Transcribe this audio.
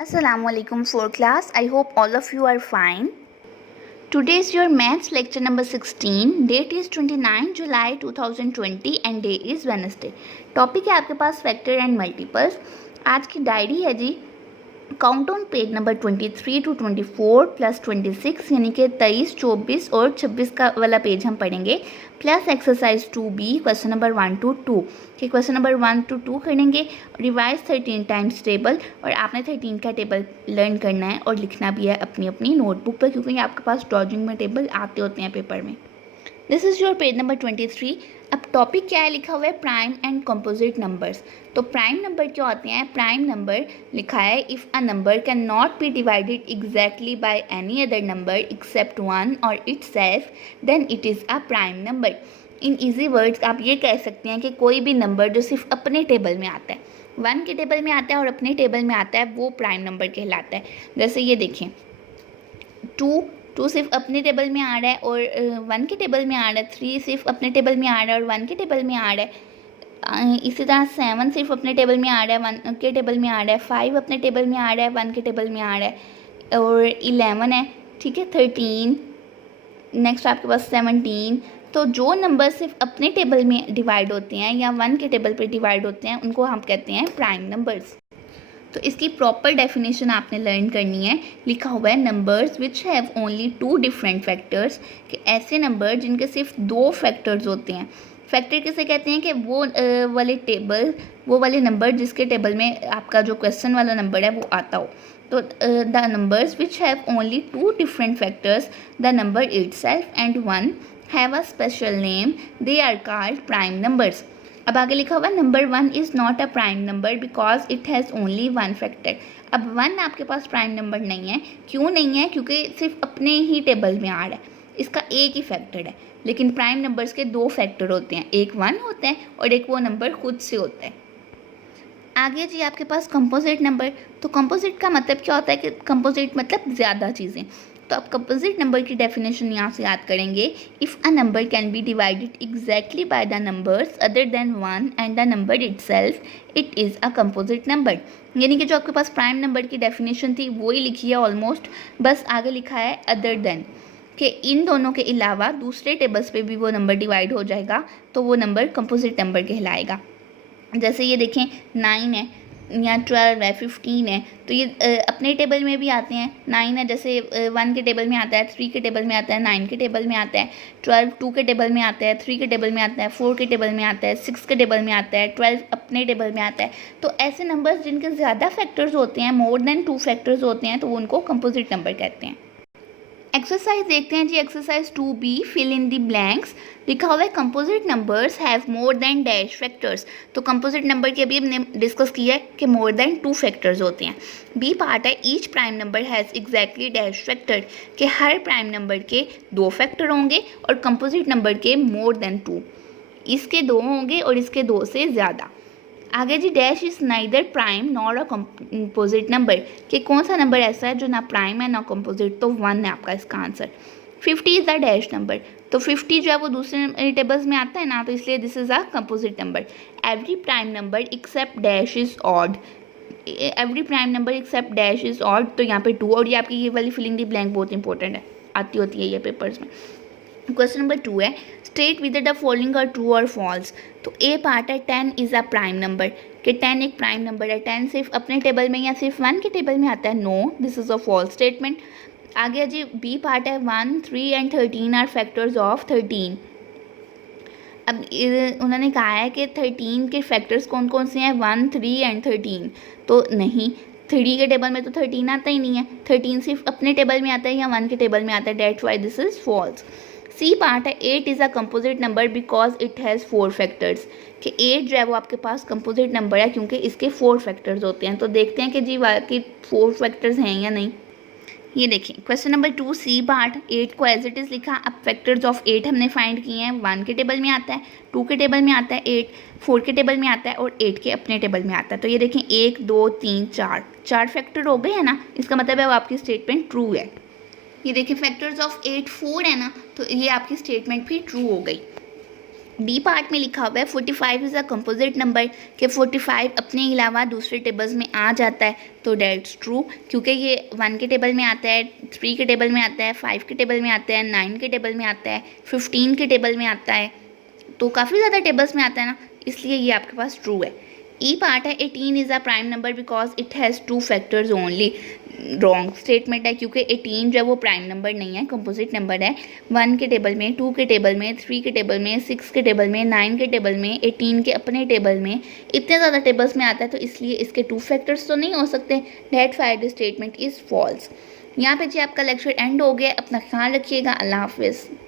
Assalamualaikum for class. I hope all of you are fine. Today is your maths lecture number 16. Date is 29 July 2020 and day is Wednesday. Topic है आपके पास factor and multiples. आज की diary है जी. Count on page number 23 to 24 plus 26 यानी कि 23, 24 और 26 का वाला पेज हम पढ़ेंगे. Plus exercise 2B question number 1 to 2 कि क्वेश्चन नंबर 1 to 2 करेंगे. रिवाइज 13 टाइम्स टेबल और आपने 13 का टेबल लर्न करना है और लिखना भी है अपनी अपनी नोटबुक पर, क्योंकि आपके पास ड्रॉइंग में टेबल आते होते हैं पेपर में. This is your page number 23. अब टॉपिक क्या है लिखा हुआ है, प्राइम एंड कंपोजिट नंबर्स. तो प्राइम नंबर क्या होते हैं? प्राइम नंबर लिखा है if a number can not be divided exactly by any other number except one और itself then it is a prime number. In easy words आप ये कह सकते हैं कि कोई भी नंबर जो सिर्फ अपने टेबल में आता है, वन के टेबल में आता है और अपने टेबल में आता है, वो प्राइम नंबर कहलाता है. जैसे ये देखें, टू सिर्फ अपने टेबल में आ रहा है और वन के टेबल में आ रहा है. 3 सिर्फ अपने टेबल में आ रहा है और वन के टेबल में आ रहा है. इसी तरह 7 सिर्फ अपने टेबल में आ रहा है, वन के टेबल में आ रहा है. 5 अपने टेबल में आ रहा है, वन के टेबल में आ रहा है. और 11 है, ठीक है. 13, नेक्स्ट आपके पास 17. तो जो नंबर सिर्फ अपने टेबल में डिवाइड होते हैं या वन के टेबल पर डिवाइड होते हैं उनको हम कहते हैं प्राइम नंबर्स. तो इसकी प्रॉपर डेफिनेशन आपने लर्न करनी है. लिखा हुआ है numbers which have only 2 different factors, कि ऐसे नंबर जिनके सिर्फ 2 फैक्टर्स होते हैं. फैक्टर किसे कहते हैं? कि वो वाले नंबर जिसके टेबल में आपका जो क्वेश्चन वाला नंबर है वो आता हो. तो the numbers which have only 2 different factors, the number itself and one have a special name, they are called prime numbers. अब आगे लिखा हुआ number 1 is not a prime number because it has only one factor. अब 1 आपके पास prime number नहीं है. क्यों नहीं है? क्योंकि सिर्फ अपने ही टेबल में आ रहा है, इसका एक ही फैक्टर है. लेकिन प्राइम नंबर्स के 2 फैक्टर होते हैं, एक 1 होता है और एक वो नंबर खुद से होता है. आगे जी आपके पास कंपोजिट नंबर. तो कंपोजिट का मतलब क्या होता है? कि कंपोजिट मतलब ज़्यादा चीज़ें. तो अब कंपोजिट नंबर की डेफिनेशन यहाँ से याद करेंगे. If a number can be divided exactly by the numbers other than one and the number itself, it is a composite number. यानी कि जो आपके पास प्राइम नंबर की डेफिनेशन थी वही लिखी है ऑलमोस्ट, बस आगे लिखा है अदर देन, कि इन दोनों के अलावा दूसरे टेबल्स पे भी वो नंबर डिवाइड हो जाएगा तो वो नंबर कंपोजिट नंबर कहलाएगा. जैसे ये देखें 9 है या 12 है, 15 है, तो ये अपने टेबल में भी आते हैं. 9 है जैसे 1 के टेबल में आता है, 3 के टेबल में आता है, 9 के टेबल में आता है. 12 2 के टेबल में आता है, 3 के टेबल में आता है, 4 के टेबल में आता है, 6 के टेबल में आता है, 12 अपने टेबल में आता है. तो ऐसे नंबर्स जिनके ज़्यादा फैक्टर्स होते हैं, मोर देन 2 फैक्टर्स होते हैं, तो उनको कंपोजिट नंबर कहते हैं. एक्सरसाइज देखते हैं जी. Exercise 2B fill in the blanks. लिखा हुआ है composite numbers have more than dash factors. तो कंपोजिट नंबर की अभी हमने डिस्कस किया है कि मोर देन 2 फैक्टर्स होते हैं. बी पार्ट है each prime number has exactly dash factor, कि हर प्राइम नंबर के 2 फैक्टर होंगे और कंपोजिट नंबर के मोर देन 2. इसके 2 होंगे और इसके 2 से ज़्यादा. आगे जी dash is neither prime nor a composite number, कि कौन सा नंबर ऐसा है जो ना प्राइम है ना कंपोजिट. तो 1 है आपका इसका answer. 50 is a dash number. तो 50 जो है वो दूसरे टेबल्स में आता है ना, तो इसलिए this is a composite number. Every prime number except dash is odd. Every prime number except dash is odd. तो यहाँ पे 2, और ये आपकी ये वाली फिलिंग दी ब्लैंक बहुत इंपॉर्टेंट है, आती होती है ये पेपर्स में. क्वेश्चन नंबर 2 है state with the following are true और फॉल्स. तो ए पार्ट है 10 इज़ अ प्राइम नंबर, कि 10 एक प्राइम नंबर है. 10 सिर्फ अपने टेबल में या सिर्फ 1 के टेबल में आता है. No, this is a false statement. आगे जी बी पार्ट है 1, 3 एंड 13 आर फैक्टर्स ऑफ 13. अब उन्होंने कहा है कि 13 के फैक्टर्स कौन कौन से हैं? 1, 3 एंड 13. तो नहीं, 3 के टेबल में तो 13 आता ही नहीं है. 13 सिर्फ अपने टेबल में आता है या 1 के टेबल में आता है. That's why this is false. C part है 8 is a composite number because it has 4 factors, कि 8 जो है वो आपके पास कंपोजिट नंबर है क्योंकि इसके 4 फैक्टर्स होते हैं. तो देखते हैं कि जी वाकई 4 फैक्टर्स हैं या नहीं. ये देखिए क्वेश्चन नंबर 2 सी पार्ट. 8 को एज इट इज़ लिखा. अब फैक्टर्स ऑफ 8 हमने फाइंड किए हैं. 1 के टेबल में आता है, 2 के टेबल में आता है 8, 4 के टेबल में आता है और 8 के अपने टेबल में आता है. तो ये देखें 1 2 3 4 फैक्टर हो गए हैं ना. इसका मतलब है वो आपकी स्टेटमेंट ट्रू है. ये देखिए फैक्टर्स ऑफ 8 4 है ना, तो ये आपकी स्टेटमेंट भी ट्रू हो गई. बी पार्ट में लिखा हुआ है 45 इज़ अ कंपोजिट नंबर, कि 45 अपने अलावा दूसरे टेबल्स में आ जाता है, तो डेट्स ट्रू, क्योंकि ये 1 के टेबल में आता है, 3 के टेबल में आता है, 5 के टेबल में आता है, 9 के टेबल में आता है, 15 के टेबल में आता है, तो काफ़ी ज़्यादा टेबल्स में आता है ना, इसलिए ये आपके पास ट्रू है। ई पार्ट है 18 is a prime number because it has 2 factors only, wrong statement है, क्योंकि 18 जो है वो प्राइम नंबर नहीं है, कंपोजिट नंबर है। 1 के टेबल में, 2 के टेबल में, 3 के टेबल में, 6 के टेबल में, 9 के टेबल में, 18 के अपने टेबल में, इतने ज़्यादा टेबल्स में आता है, तो इसलिए इसके 2 फैक्टर्स तो नहीं हो सकते, दैट फाइड स्टेटमेंट इज़ फॉल्स। यहाँ पे जी आपका लेक्चर एंड हो गया, अपना ख्याल रखिएगा, अल्लाह हाफिज़।